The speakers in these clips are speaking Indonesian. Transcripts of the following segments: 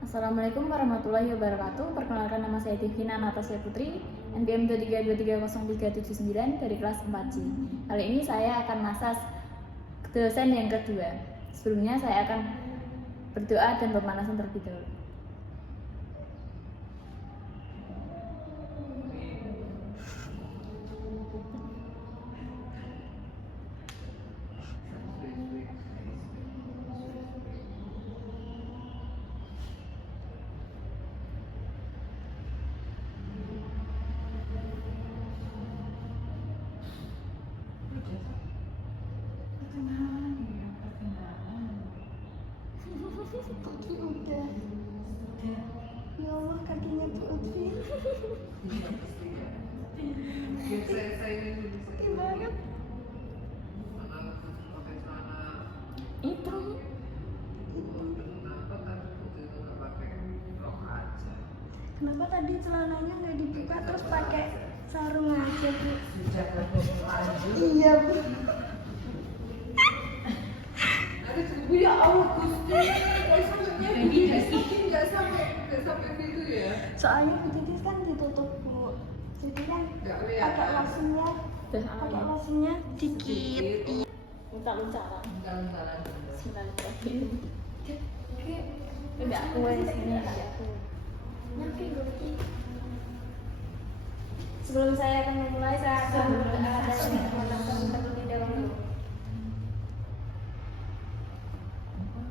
Assalamualaikum warahmatullahi wabarakatuh. Perkenalkan, nama saya Tivina Natasha Putri, NPM 23230379 dari kelas 4C. Kali ini saya akan masas dosen yang kedua. Sebelumnya saya akan berdoa dan pemanasan terlebih dahulu. Kaki udah. Ya Allah, kakinya tuh Utfi. Sakit banget. Itu Kenapa tadi celananya nggak dibuka terus pakai sarung aja, Bu? Iya, Bu. Ya Allah, Gusti, nggak sampai gitu ya. Soalnya Bu Titis kan ditutup, Bu. Jadi kan pakai lotionnya dikit. Iya. luncar-luncaran. Jalan-jalan. Bismillahirrahmanirrahim. Enggak aku sini aku. Nyaki gue. Sebelum saya akan memulai, saya akan berdoa dan pemanasan terlebih dahulu.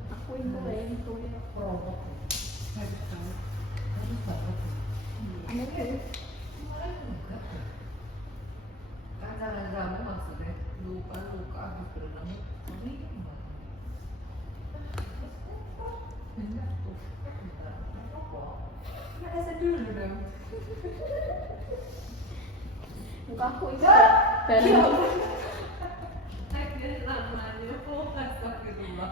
Aku info ya, info. Kamu maksudnya luka habis berenang rasa dulu dong. Muka aku itu bareng. Namanya astagfirullah.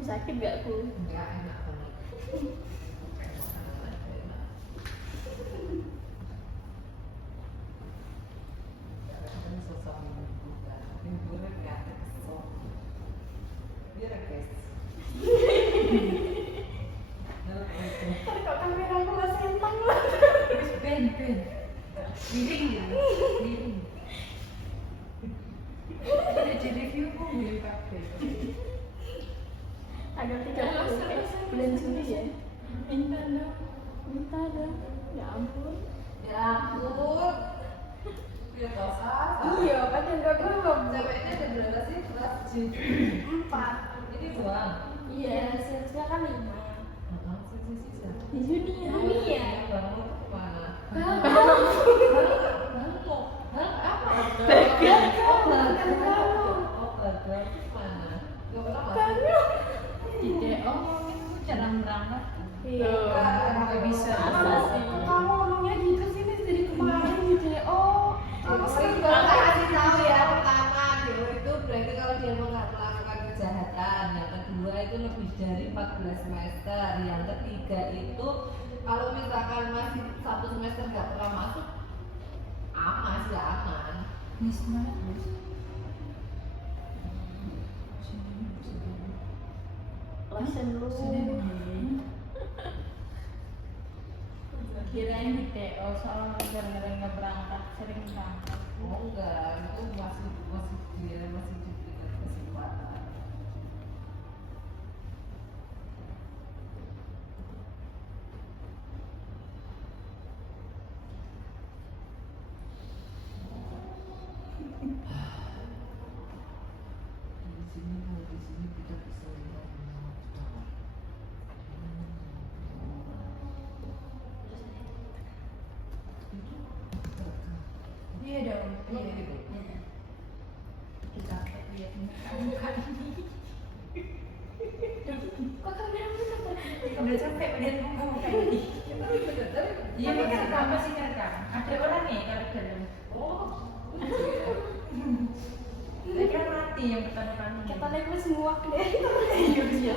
Sakit gak aku? Enggak enak banget. Kok kamera aku nggak sentang lah? Miring. Ada di review kok beli kafe. Ada 30 bulan Juli ya? Minta dong. Ya ampun. Ya ampun. Ya dosa. Iya, padahal nggak belum. Ceweknya ada berapa sih? Kelas J 4. ini doang. Iya, seharusnya kan 5. Di Juni ya? Juni ya? Kamu kemana? Di DO jarang berangkat. Iya. Nggak bisa. Kamu ngomongnya gitu sih nih dari kemarin di DO. Kamu sering Kalau banget. kasih tahu ya, pertama DO itu berarti kalau dia melakukan kejahatan, yang kedua itu lebih dari 14 semester, yang ketiga itu kalau misalkan masih 1 semester nggak pernah masuk, masih aman. Lesson dulu. Kirain di DO soalnya gara-gara nggak berangkat, sering berangkat. Oh enggak, itu masih dia masih diberikan kesempatan. Di sini kita bisa lihat Iya dong. Iya gitu. Kita lihat muka ini. Kok kameramu seperti Udah capek melihat muka ini. Iya, ini kan rekam, masih rekam. Ada orang nih kalau dalam. Oh, Saya kira mati yang pertama kali. Kita lihat semua deh. Iya.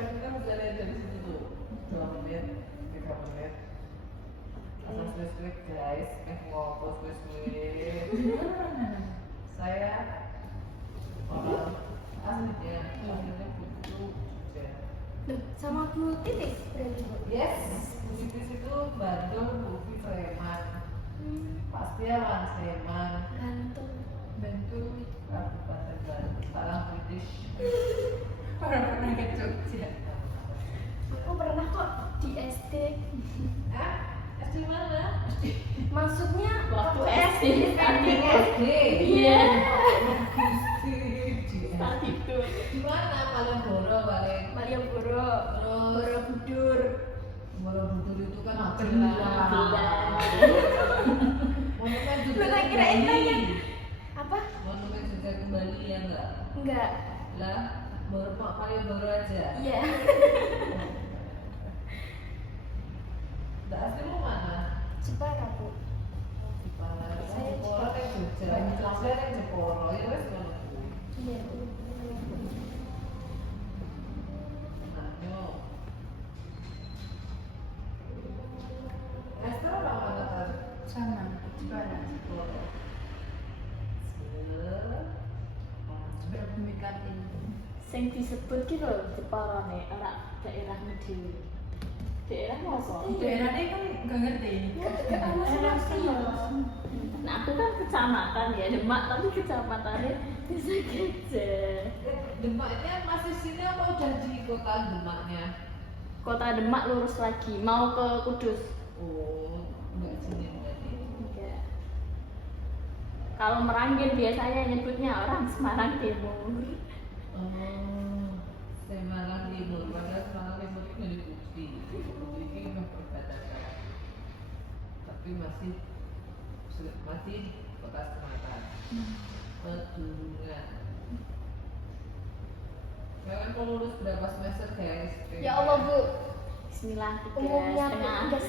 kan kita bisa lihat dari situ tuh 2 menit, 3 menit. Asal wait guys, fokus wait. Saya orang aslinya butuh Jogja. Loh, sama Bu Titis berarti Bu? Yes, Busitis itu Bandung, Buki Sleman. Pasti orang Sleman, Gantung. Bantul, Kabupaten Bandung, salam British. Orang pernah ke Jogja. Aku pernah kok di SD. Ah, SD mana? Maksudnya Waktu SD, standing SD. Iya. Saat itu. Di mana? Malioboro paling. Malioboro, Terus Borobudur. Borobudur itu kan Magelang. Monumen Jogja Lu tak kirain tanya. kembali. Apa? Monumen Jogja kembali ya enggak? Enggak. Lah, Malioboro aja. Iya. Mbak asli mau mana? Jepara Bu. Jepara. Saya Jepara kan Jogja. Jogja kan Jepara. Ya wes ngono kuwi. Iya Bu. Nanyo. Esther orang mana kan? Sama, Jepara. Berbumikan ini. Sing disebut ki lho Jeparane ora daerah Mediwi. Daerah mosok. Daerahnya kan gak ngerti. Nah, aku kan kecamatan ya, Demak tapi kecamatannya desa Gajah. Demaknya masih sini apa udah di kota Demaknya? Kota Demak lurus lagi, mau ke Kudus. Oh, enggak sini berarti. Enggak. Kalau Meranggen biasanya nyebutnya orang Semarang Timur. Oh, Semarang Timur. Padahal Semarang Timur itu dari Bukti. Bukti ini memang perbatasan. Tapi masih kota Semarang. Pedungan. Kalian mau lulus berapa semester guys? Ya Allah Bu. Bismillah, Umumnya 3,5.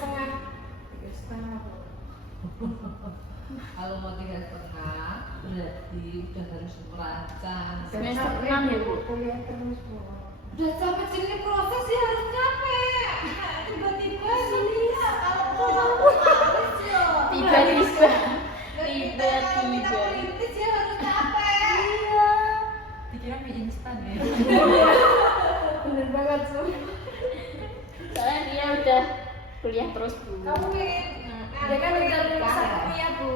3,5. 3,5. Kalau mau 3,5 berarti udah harus merancang. Semester 6 ya Bu? Kuliah terus Bu. Udah sampai sini proses ya harus capek. Nah, tiba-tiba ini kalau harus ya. Tiba-tiba. Kita politis ya harus capek. Iya. Dikira mie instan ya. Bener banget Bu. Soalnya dia udah kuliah terus Bu. Kamu ingin? Dia kan udah lulus kuliah Bu.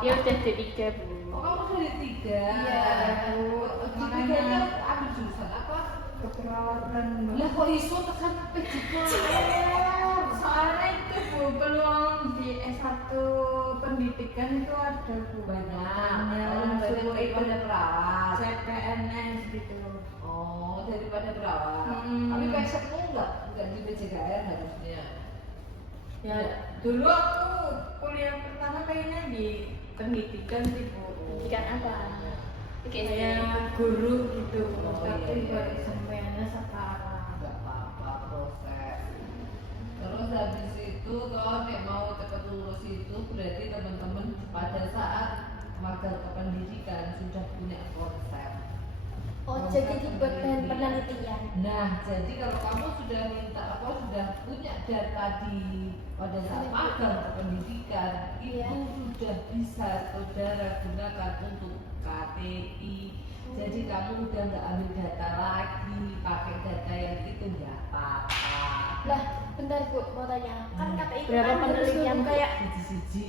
Dia udah D3 Bu. Oh, kamu sudah D3. Iya. D3-nya ambil jurusan apa? Keperawatan Bu. Lah kok iso tekan Soalnya itu Bu, peluang di S1 pendidikan itu ada Bu. banyak. Ya, Banyak suruh ikut daripada perawat. CPNS gitu. Oh, daripada perawat. Hmm. Tapi passionmu enggak di PJKN harusnya. Ya, dulu aku kuliah pertama kayaknya di pendidikan sih Bu. Pendidikan apa? Kayak guru gitu. Oh, Tapi iya, baru iya. sampainya sekarang. Enggak apa-apa proses. Terus habis itu kalau nek mau cepat lulus itu berarti teman-teman pada saat magang kependidikan sudah punya konsep. Oh, jadi dibuat bahan penelitian. Nah, jadi kalau kamu sudah minta apa sudah punya data di pada saat magang kependidikan itu Iya. sudah bisa saudara gunakan untuk KTI. Jadi kamu udah nggak ambil data lagi, pakai data yang itu nggak apa-apa. Lah, bentar Bu, mau tanya. Kan KTI itu Berapa kan harus penelitian, nunggu Bu? kayak Siji-siji.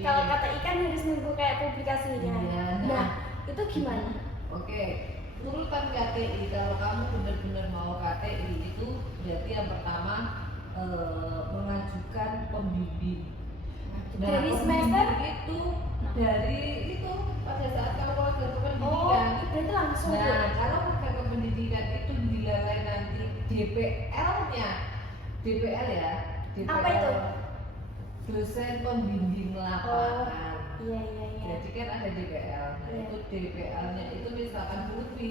kalau KTI kan harus nunggu kayak publikasinya. Iya, Nah, nah. itu gimana? Oke, urutan KTI kalau kamu benar-benar mau KTI itu berarti yang pertama mengajukan pembimbing. Dari pembimbing semester? itu dari itu pada saat kamu magang Oh, kependidikan. berarti langsung Bu. Nah, kalau magang kependidikan itu dinilai nanti DPL-nya, DPL ya, DPL. Apa itu? Dosen pembimbing lapangan. Iya, iya, iya. Jadi kan ada DPL, nah Iya. itu DPL-nya itu misalkan Lutfi,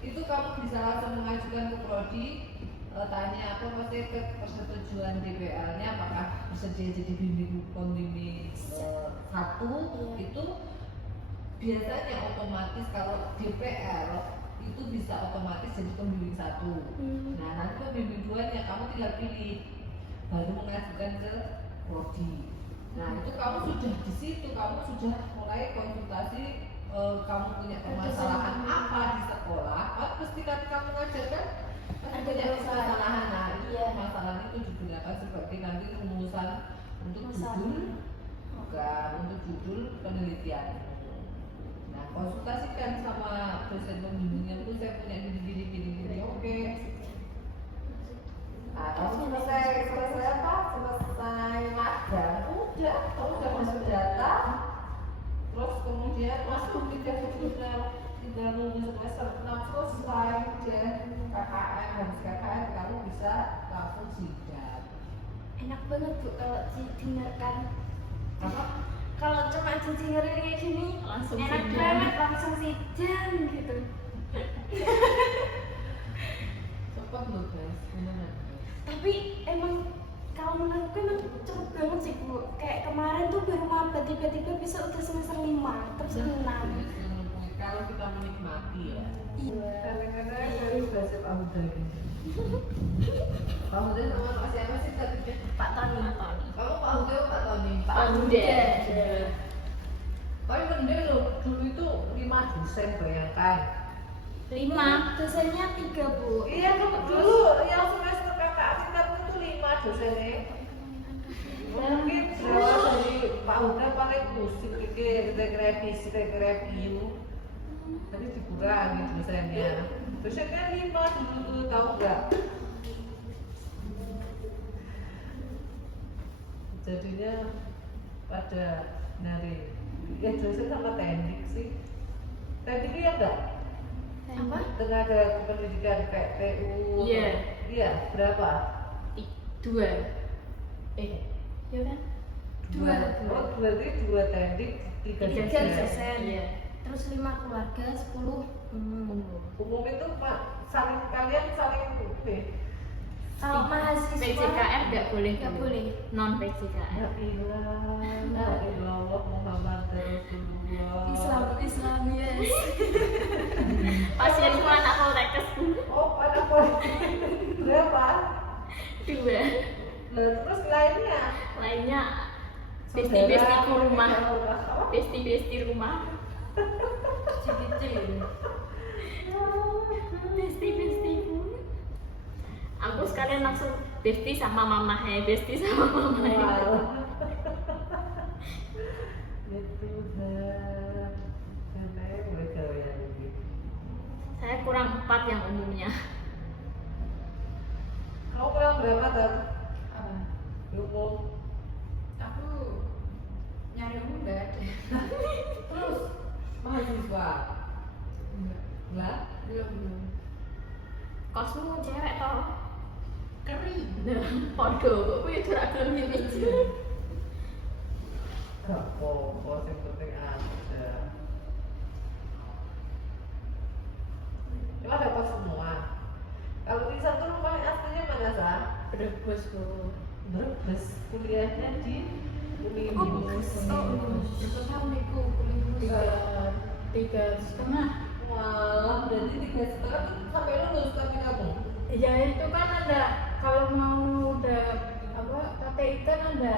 itu kamu bisa langsung mengajukan ke prodi, tanya apa pasti ke persetujuan DPL-nya apakah bersedia jadi pembimbing satu Iya. itu biasanya otomatis kalau DPL itu bisa otomatis jadi pembimbing satu. Hmm. Nah nanti pembimbing duanya kamu tinggal pilih baru mengajukan ke prodi. Nah itu kamu sudah di situ, kamu sudah mulai konsultasi. Kamu punya permasalahan apa di sekolah? Kan mesti kan kamu ngajarkan kan punya permasalahan. Nah itu permasalahan itu digunakan sebagai nanti rumusan untuk judul, bukan untuk judul penelitian. Nah konsultasikan sama dosen pembimbingnya itu saya punya gini, oke. Nah kamu selesai apa? Selesai magang, udah kamu udah masuk data. Terus kemudian masuk tiga nunggu semester 6 selesai udah KKN, habis KKN kamu bisa langsung sidang. Enak banget Bu kalau didengarkan. Apa? Kalau cuma didengerin kayak gini Langsung enak sidang. banget, langsung sidang gitu. Cepat loh guys, beneran. Tapi emang kalau menurutku emang cepet banget sih Bu. Kayak kemarin tuh baru maba tiba-tiba bisa udah semester 5 terus 6. Kalau kita menikmati ya. Iya. Kadang-kadang baru bahasa Pak Huda gitu. Pak Huda sama Pak siapa sih tadi? Pak Tony. Kamu Pak Huda atau Pak Tony? Pak Huda. Tapi mending loh, dulu itu 5 dosen bayangkan. 5. Dosennya 3 Bu. Iya dulu yang semester kakak tingkat itu 5 dosennya. Mungkin berapa dari Pak Huda paling pusing pikir review. Tapi dikurangi dosennya. Dosennya 5 dulu tahu nggak? Jadinya pada nari. Ya dosen sama teknik sih. Teknik ya enggak? Apa? Tenaga kependidikan kayak PU. Iya. Iya, berapa? 2. Ya kan? 2. Oh, berarti 2 teknik, 3 Tiga dosen. dosen. Iya. Terus 5 keluarga, 10 umum. Umum itu kalian saling Kalau mahasiswa PJKR nggak boleh. nggak boleh. Non PJKR. La ilallah Muhammad Rasulullah. Islam yes. Pasienku anak poltekkes. Oh, pada politik berapa? 2. Terus lainnya? Lainnya besti-bestiku rumah. Saudara. Besti-besti rumah. Kecil-kecil. Besti-bestiku. Aku sekalian langsung besti sama mama, besti sama mama. Wow. Itu dah. Sampai mulai gawean iki. Saya kurang 4 yang umumnya. Kamu kurang berapa, Tat? Apa? Umum. Aku nyari umum nggak ada. Terus mahasiswa. Enggak? Belum. Kosmu cewek toh? Kering. Podo, kok kuwi ora gelem mikir. Gak apa-apa, yang penting ada. Cuma dapat semua. Kalau Lisa tuh rumahnya aslinya mana, Sa? Brebes, Bu. Brebes, kuliahnya di Unimus. Berapa tahun itu kuliah? 3,5. Malah berarti 3,5 tuh sampai lulus tapi kamu? Ya itu kan ada, kalau mau udah apa KTI kan ada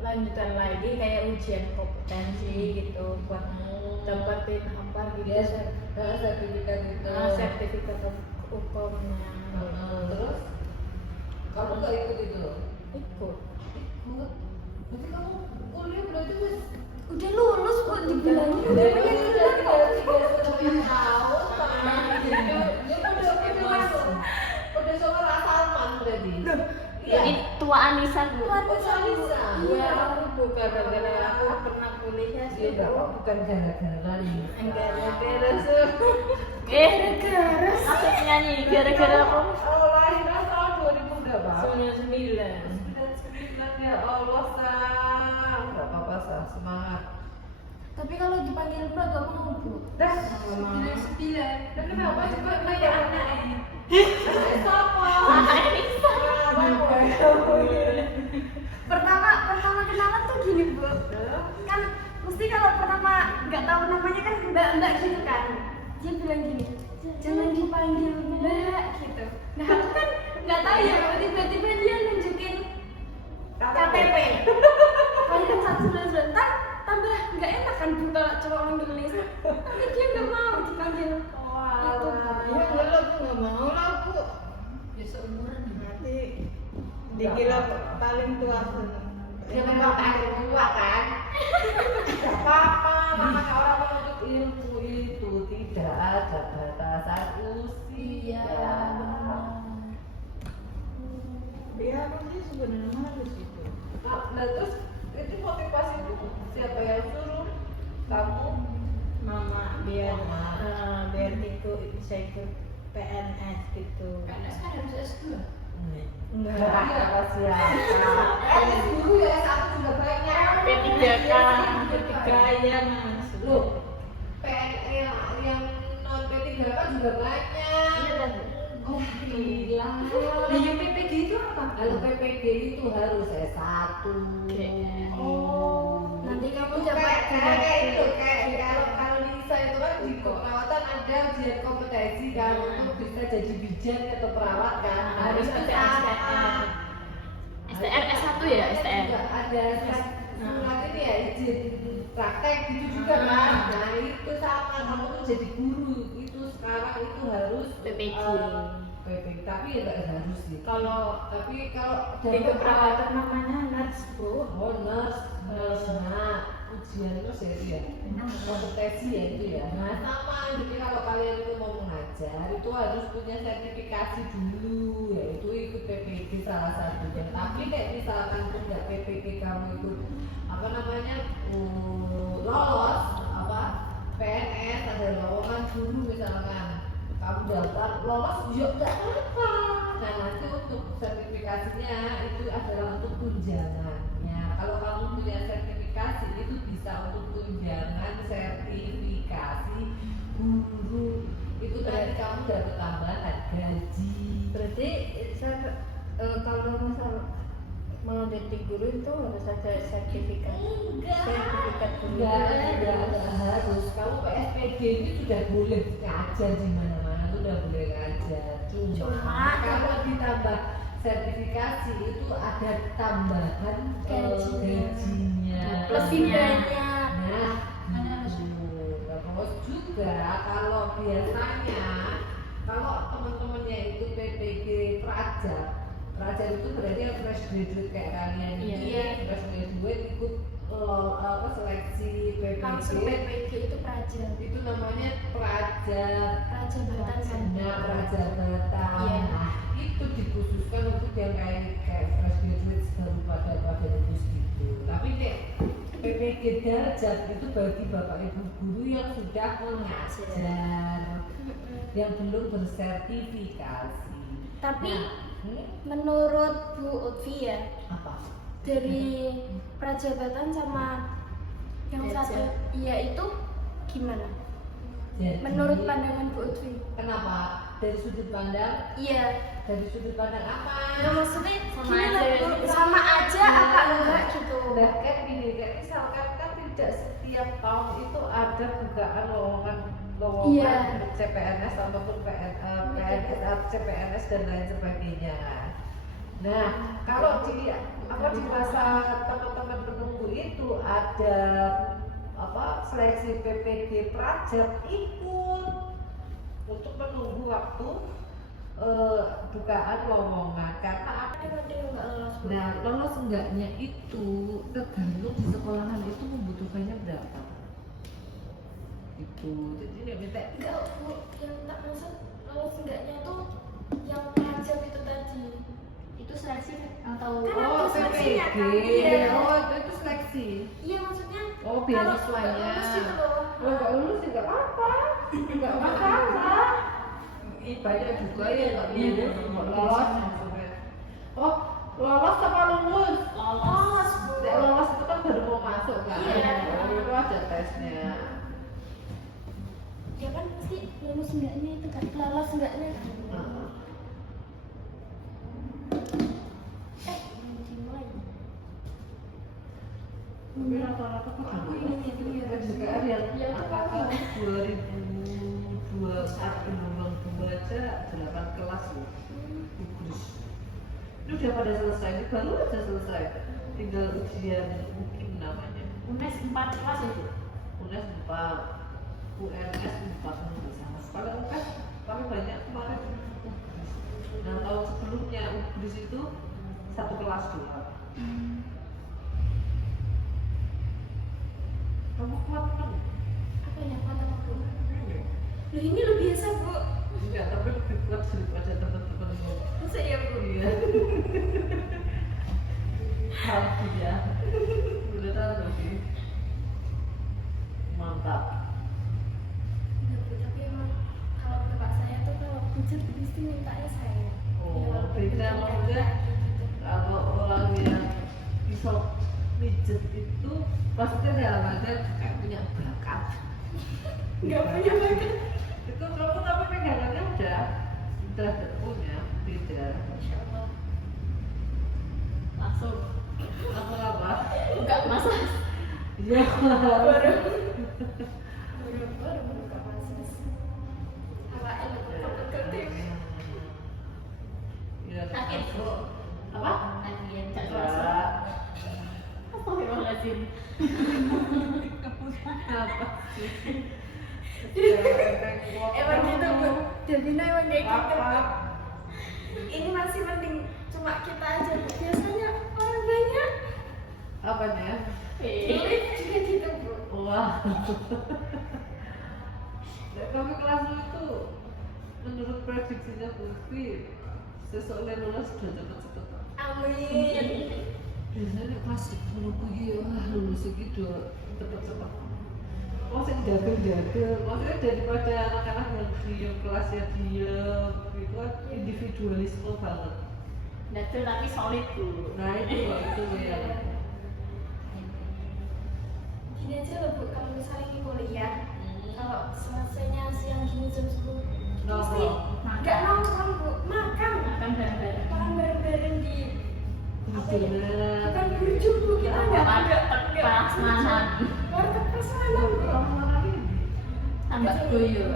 lanjutan lagi kayak ujian kompetensi gitu buat dapetin apa gitu. Dia sertifikat itu. Sertifikat hukumnya. Terus kamu nggak ikut itu? Ikut. Ikut. Berarti kamu kuliah berarti wes Udah lulus kok dibilangin. udah tiga tahun sama gitu. Dia udah sama rasa aman berarti. Iya. Ini tua Anissa, Bu. Oh, Salisa. Iya, aku gara-gara aku pernah kuliah Dia sih. enggak bukan gara-gara nih. Gara-gara gara-gara aku nyanyi gara-gara aku Oh, lahiran tahun 2000 berapa? 99. 99 ya Allah, Sang. Enggak apa-apa, Sang. Semangat. Tapi kalau dipanggil Mbak gak mau Bu. Dah. 99. Dan kenapa juga Kayak anak ini. Siapa? Anissa. Pertama kenalan tuh gini Bu. Kan mesti kalau pertama nggak tahu namanya kan Mbak gitu kan. Dia bilang gini, jangan dipanggil Mbak gitu. Nah aku kan nggak tahu ya, tiba-tiba dia nunjukin KTP. maju kalau coba menulis tapi dia nggak mau dipanggil Ya kalau aku nggak mau lah aku. Ya seumuran Nanti dikira paling tua tuh. dia memang tua kan. Tidak apa-apa, namanya orang menuntut ilmu itu tidak ada batasan usia. Ya aku sih sebenarnya harus itu. Nah terus itu motivasi itu siapa yang suruh kamu? Mama biar Mama. biar bisa ikut PNS gitu. PNS kan harus S2. Enggak. Siapa siapa? PNS dulu ya S1 juga banyak. P3K ya mas. Loh, PNS yang non P3K juga banyak. Oh gila. Nah, PPG itu apa? Kalau PPG itu harus S1. Oh, nanti kamu dapat kayak itu kalau di saya itu kan di perawatan ada ujian kompetensi kan untuk bisa jadi bidan atau perawat kan Harus pakai STR. STR S1 ya, STR. juga ada lagi nih ya izin praktek gitu juga kan. Nah itu sama kamu tuh jadi guru itu sekarang itu harus PPG. PPG tapi ya nggak harus sih. Tapi kalau Di keperawatan namanya nurse bu. oh nurse nah ujian terus ya itu ya kompetensi ya itu ya. Nah sama jadi kalau kalian itu mau mengajar itu harus punya sertifikasi dulu yaitu ikut PPG salah satunya. Tapi kayak misalkan pun nggak PPG kamu ikut apa namanya lolos apa PNS ada lowongan guru misalkan kamu daftar lolos ya nggak apa-apa. Nah nanti untuk sertifikasinya itu adalah untuk tunjangannya. Kalau kamu punya sertifikasi itu bisa untuk tunjangan sertifikasi guru itu nanti kamu dapat tambahan gaji. Berarti saya kalau misal mau jadi guru itu harus ada sertifikat. Sertifikat guru. Enggak harus. Kamu PSPG ini sudah boleh ngajar di mana-mana, sudah boleh ngajar. Cuma kalau ditambah sertifikasi itu ada tambahan gajinya. lebih banyak. Nah, terus juga kalau biasanya kalau teman-temannya itu PPG Praja itu berarti yang fresh graduate kayak kalian ini, Iya. fresh graduate ikut seleksi Langsung PPG PPG itu pelajar. itu namanya Praja Prajabatan. Nah, Prajabatan. Iya. Nah, itu dikhususkan untuk yang kayak fresh graduate baru pada lulus gitu. Tapi kayak PPG Darjat itu bagi bapak ibu guru yang sudah mengajar, yang belum bersertifikasi. Tapi Nah, menurut Bu Utfi ya, apa? dari Prajabatan sama yang Darjat. satu iya itu gimana? Jadi, Menurut pandangan Bu Utfi? kenapa? Dari sudut pandang, Iya. dari sudut pandang apa? Nah, maksudnya Sama gini aja lah, ya. Bu, sama aja apa enggak gitu? Udah kayak gini, kayak misalkan kan tidak setiap tahun itu ada bukaan lowongan Iya. untuk CPNS ataupun PNS atau CPNS dan lain sebagainya kan. Nah, kalau di masa teman-teman menunggu itu ada seleksi PPG Prajab ikut untuk menunggu waktu bukaan lowongan karena apa? Nah, lolos enggaknya itu tergantung di sekolahan itu membutuhkannya berapa. Itu jadi dia minta Enggak, Bu, yang tak maksud lolos enggaknya tuh yang Prajab itu tadi. Itu seleksi atau Kan oh ada seleksinya, PPG, kan? Iya. oh itu seleksi. Iya, maksudnya Oh kalau beasiswanya. nggak lulus gitu loh. Oh nggak lulus ya nggak apa-apa, nggak masalah. Banyak juga ya nggak lulus, lolos. Oh lolos sama lulus. Lolos, Bu. Nek lolos itu kan baru mau masuk kan? Iya. Oh, itu ada tesnya. Ya kan pasti lulus enggaknya itu kan lolos enggaknya. Dimulai. Tapi rata-rata tuh kan juga ada yang Ya, itu angkatan kan. 2021 aja 8 kelas loh. Gugus. Itu udah pada selesai, ini baru aja selesai. Tinggal ujian mungkin namanya. UNES 4 kelas itu. UNES UNES lupa, UNS lupa sama sekali kan kami banyak kemarin. Nah tahun sebelumnya UBRIS itu satu kelas doang. Kamu kuat kan? Apa yang kuat apa bu? Loh ini lo biasa bu. Enggak, tapi lebih kuat daripada teman-temanmu. Masa ya bu? Iya. Happy ya. Beneran loh sih. Mantap. Enggak bu, tapi emang kalau bapak saya tuh kalau pucat pasti mintanya saya. Oh, beda maksudnya kalau orang yang bisa pijet itu maksudnya dalam artian kayak punya bakat. Enggak punya bakat. Itu kamu tapi pegangannya udah punya beda. Masya Allah. Langsung Langsung apa? buka masak. Iya. Baru buka masis. Hawain betul-betul. Iya. Sakit bu. Apa? Angin tak Ya. kerasa. Astagfirullahaladzim. Apa sih? Emang gitu bu. Davina emang kayak gitu bu. Apa? Ini masih mending cuma kita aja bu. Biasanya orang banyak. Apanya? Ini juga gitu bu. Wah. Nah, kami kelas dulu itu menurut prediksinya Putri seseorang lulus sudah cepet-cepet. Amin. Biasanya kelas 10 ya lulus gitu cepet-cepet. Maksudnya jaga-jaga, maksudnya daripada anak-anak yang diem, kelasnya diem, itu kan individualisme banget. Dapil tapi solid bu. Nah itu ya. Gini aja loh bu, kalau misalnya ini kuliah, kalau selesainya siang gini jam 10 pasti Nongkrong. nggak nongkrong bu, makan Makan bareng-bareng. makan bareng-bareng di apa ya? Bener. Bukan burjuk bu, kita nggak Prasmanan. warteg prasmanan bu. Tambah goyo.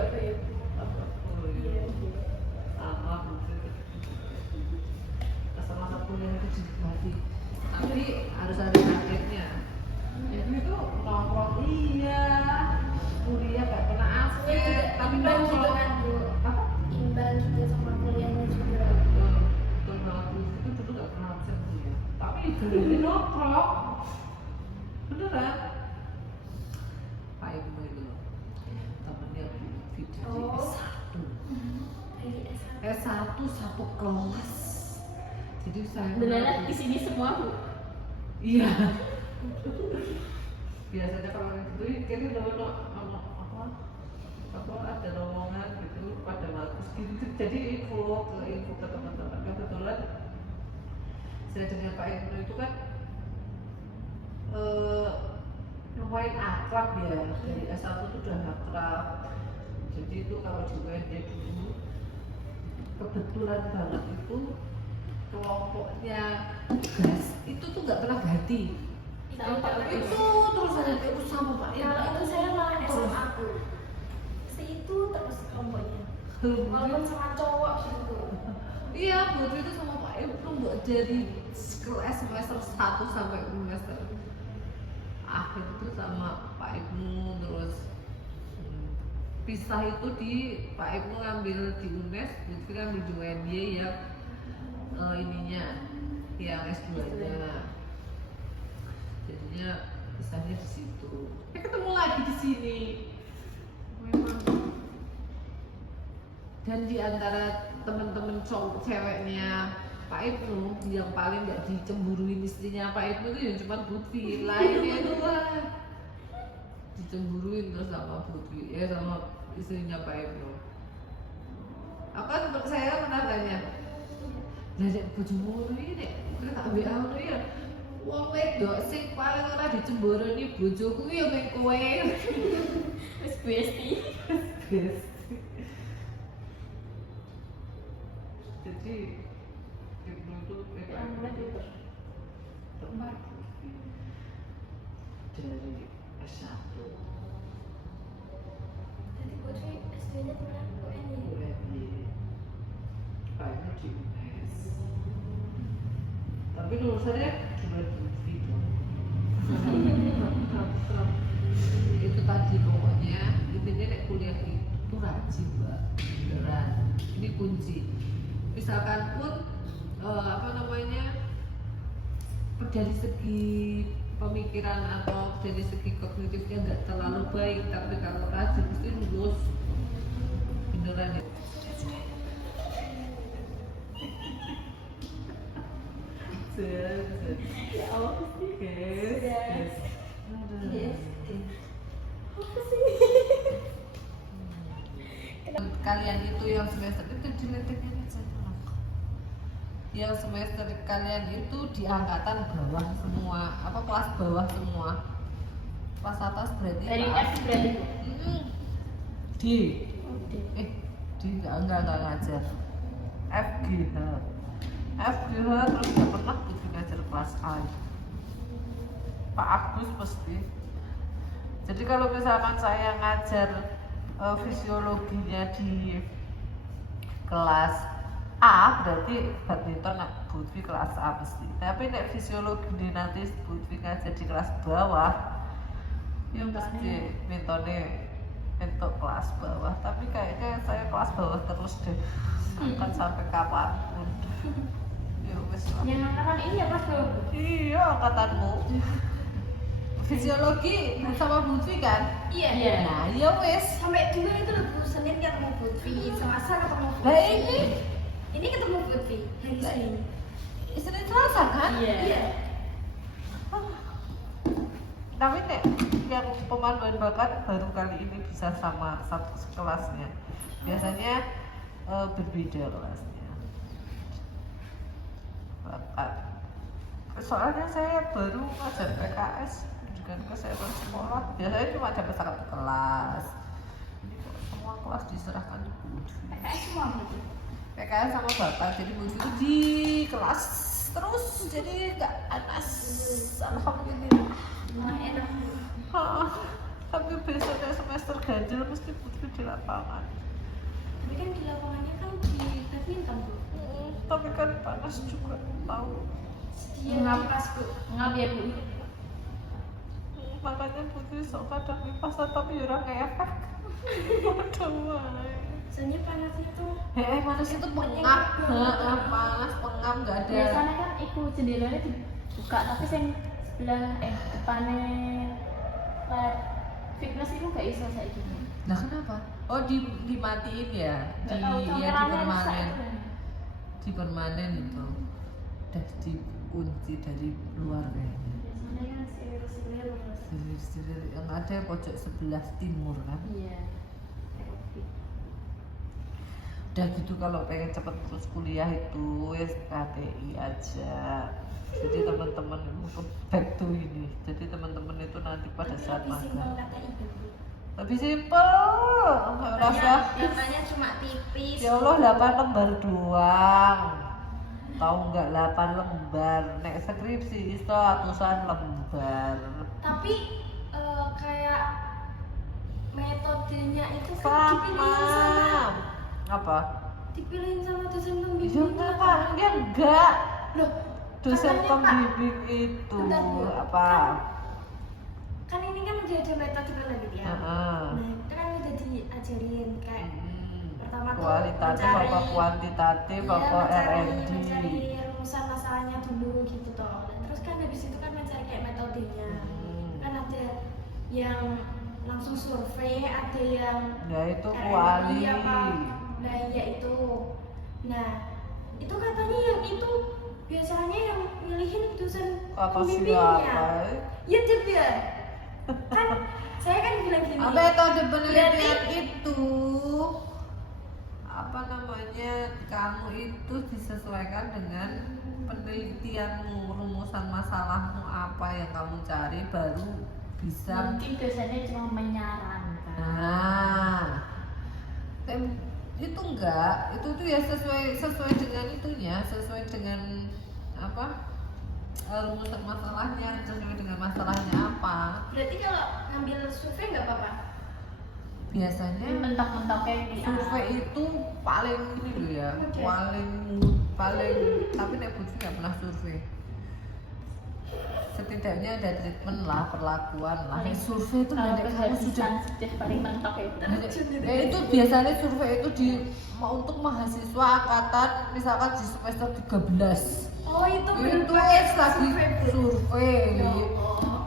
Sama masa-masa kuliah itu dinikmati, tapi harus ada targetnya. Jadi itu nongkrong iya, kuliah gak kena aspek, tapi imbang gitu nongkrong kan bu, apa? imbang gitu sama kuliahnya juga. Betul banget, itu dulu gak pernah absen kuliah, tapi berarti nongkrong beneran. Pak Ibu itu loh, temennya video Oh. S1 Dari S1. S1 satu kelas. Jadi saya Beneran di sini semua bu. iya. Biasanya kalau itu kayaknya udah apa ada rombongan gitu pada bagus gitu. Jadi info ke teman-teman. Kebetulan saya dengan Pak Ibnu itu kan lumayan akrab ya. Dari S1 itu udah akrab. Jadi itu kalau di UND dulu kebetulan banget itu kelompoknya gas itu tuh nggak pernah ganti. Sama Pak Ibnu. Itu terus ada itu sama Pak Ibnu. Kalau itu saya malah SMA bu, si itu terus kelompoknya. Walaupun sama cowok gitu. Iya, waktu itu sama Pak Ibnu mbak dari kelas semester 1 sampai semester akhir itu sama Pak Ibnu terus pisah itu di Pak Ibnu ngambil di UNES, Lutfi ngambil di UNY yang ininya yang S2-nya. Jadinya pisahnya di situ. Ketemu lagi di sini. Memang. Dan di antara teman-teman cowok ceweknya Pak Ibnu yang paling nggak dicemburuin istrinya Pak Ibnu itu yang cuma Lutfi, lainnya itu lah dicemburuin terus sama Lutfi, ya sama istrinya Pak Ibnu. Apa saya pernah tanya, dari bojomu ini, kita tak ambil aku ya. Wong wedok sing paling ora dicemburuni bojoku ya mek kowe. Wis besti. Jadi Ibnu itu teman dari S1 Jadi Putri SD-nya di mana bu? UNY, kayaknya di UNES. Tapi lulusannya cuma di video. itu tadi pokoknya intinya nek kuliah itu rajin mbak, beneran ini kunci. Misalkan pun apa namanya, dari segi pemikiran atau dari segi kognitifnya nggak terlalu baik, tapi kalau rajin pasti lulus beneran ya. Ya Allah, Yes. Kalian itu yang semester itu diledekin aja. Yang semester kalian itu di angkatan bawah semua, apa kelas bawah semua. Kelas atas berarti dari apa? F berarti. Di Oh, D. di enggak ngajar. FGH terus nggak pernah Putri ngajar kelas A. Pak Agus pasti. Jadi kalau misalkan saya ngajar fisiologinya di kelas A, berarti badminton nak Putri kelas A pasti. Tapi nek fisiologi ini nanti Putri ngajar di kelas bawah, ya mesti mintone untuk kelas bawah. Tapi kayaknya saya kelas bawah terus deh, akan sampai kapanpun. Ya wes lah. Yang angkatan ini ya Mas Bro. Iya, angkatanmu. Fisiologi sama Putri kan? Iya. Nah, ya wes. Sampai dulu itu loh Bu, Senin ketemu Putri, Selasa ketemu Putri. Nah, ini ketemu Putri hari Lah, Senin. Senin Selasa kan? Iya. Tapi nek yang pemanduan bakat baru kali ini bisa sama satu kelasnya. Biasanya berbeda kelasnya. Bakat. Soalnya saya baru ngajar PKS, pendidikan kesehatan sekolah. Biasanya cuma dapat satu kelas. Ini kok semua kelas diserahkan di Putri. PKS semua berarti. PKS sama bakat, jadi Putri itu di kelas terus, jadi nggak panas. Alhamdulillah. Enak. Tapi besoknya semester ganjil mesti Putri di lapangan. Tapi kan di lapangannya kan di badminton Bu. Tapi kan panas juga tahu. Dia ngampas Bu. Ngap ya Bu. Makanya Putri sok kadang kipas tapi ora ngefek. Udah wae. Soalnya panasnya tuh Panas itu pengap. Panas pengap nggak ada. Biasanya kan iku jendelanya dibuka tapi yang sebelah depannya lab fitness itu gak iso saya gini. Nah kenapa? Oh dimatiin ya? Gak tahu Di kameranya rusak permanen. itu. Di permanen itu udah dikunci dari luar kayaknya. Biasanya kan siril-siril terus. Silir-silir yang ada pojok sebelah timur kan. Iya. Udah gitu kalau pengen cepet terus kuliah itu wes KTI aja. Jadi teman-teman itu back to ini. Jadi teman-teman itu nanti pada saat lebih simpel magang kata ibu Bu. lebih simpel. Rasa Datanya cuma tipis. ya Allah 8 lembar doang. Tahu nggak 8 lembar? Nek skripsi iso ratusan lembar. Tapi kayak metodenya itu kan Apa? dipilihin sama dosen Ya pembimbing. enggak Pak, ya enggak. Loh, Dosen katanya, Pak, pembimbing itu bentar, Bu. apa? kan ini kan udah ada metode penelitian. Heeh. Nah, itu kan udah diajarin kayak pertama tuh Kualitatif mencari- apa kuantitatif iya, apa mencari R&D. rumusan masalahnya dulu gitu toh. Dan terus kan habis itu kan mencari kayak metodenya. Kan ada yang langsung survei, ada yang Ya itu R&D kuali. apa. Nah, iya itu. Nah, itu katanya yang itu biasanya yang milihin dosen Atau pembimbingnya. siapa? Iya dia. Kan saya kan bilang gini. Metode penelitian Berarti- itu apa namanya, kamu itu disesuaikan dengan penelitianmu, rumusan masalahmu apa yang kamu cari baru bisa. Mungkin dosennya cuma menyarankan. Nah, itu enggak, itu tuh ya sesuai dengan itunya, sesuai dengan apa, rumusan masalahnya, sesuai dengan masalahnya apa. Berarti kalau ngambil survei nggak apa-apa? Biasanya Mentok-mentok kayak gini. survei itu paling ini loh ya, Oke. paling tapi nek Putri nggak pernah survei. setidaknya ada treatment lah, perlakuan lah. Paling- Survei itu Kalau nenek kamu kehabisan sudah paling mentok ya. itu biasanya survei itu untuk mahasiswa angkatan misalkan di semester 13 Oh itu itu bener-bener lagi survei, Bu. survei. Ya Allah.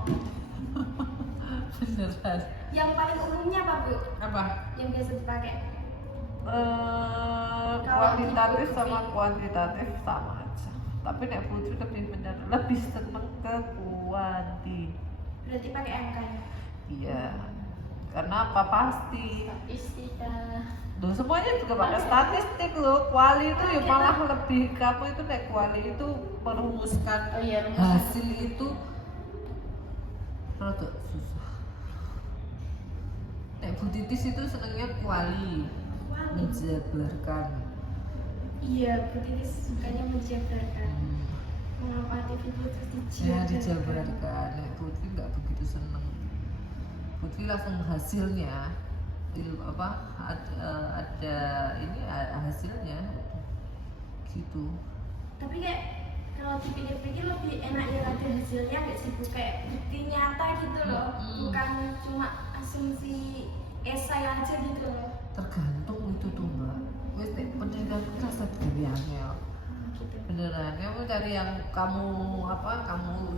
Beneran. Yang paling umumnya apa Bu? Apa? Yang biasa dipakai? Kualitatif sama kuantitatif sama aja. Tapi nek Putri lebih seneng ke kuanti. Berarti pakai angka ya? Iya. Karena apa pasti. Statistika. Loh, semuanya juga pakai statistik loh. Kuali itu ya malah lebih, kamu itu nek kuali itu merumuskan Oh iya, rumuskan. hasil itu rada susah. Nek Bu Titis itu senengnya kuali, menjabarkan. Iya, Bu Titis sukanya menjabarkan. Mengamati video terus Ya dijabarkan. Nek Putri nggak begitu seneng. Putri langsung hasilnya. Apa ada ini hasilnya gitu. Tapi kayak kalau dipikir-pikir lebih enak ya ada hasilnya kayak sih Bu, kayak bukti nyata gitu loh. Bukan cuma asumsi esai aja gitu loh. Tergantung itu tuh mbak. Wes pendidikan kita rasa gawe beneran kamu cari yang kamu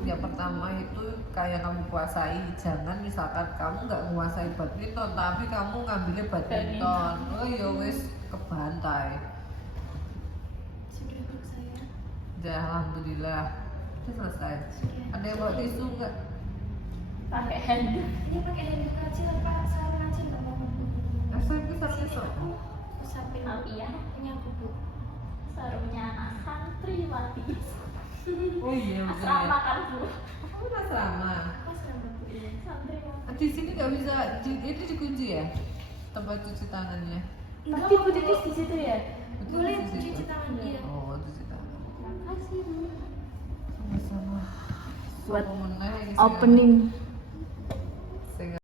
yang pertama itu kayak kamu kuasai. Jangan misalkan kamu nggak menguasai badminton tapi kamu ngambilnya badminton, oh ya wes kebantai. Sudah Bu saya. Ya alhamdulillah udah selesai. Ada yang bawa tisu nggak? Pakai hand. Ini pakai handuk kecil apa sarung aja nggak apa-apa Bu? Saya bisa Sini besok. aku usapin Iya. punya aku Bu. Sarungnya anak santriwati. Oh iya Asrama kan Bu. Kamu asrama. Pas sama Bu ini. Santriwati. Di sini nggak bisa, ini dikunci ya tempat cuci tangannya. Tapi Bu Titis di situ ya. Boleh Di situ. cuci tangan dia. Oh cuci tangan. Makasih Bu. Sama-sama. Buat Sama meneh, ini Opening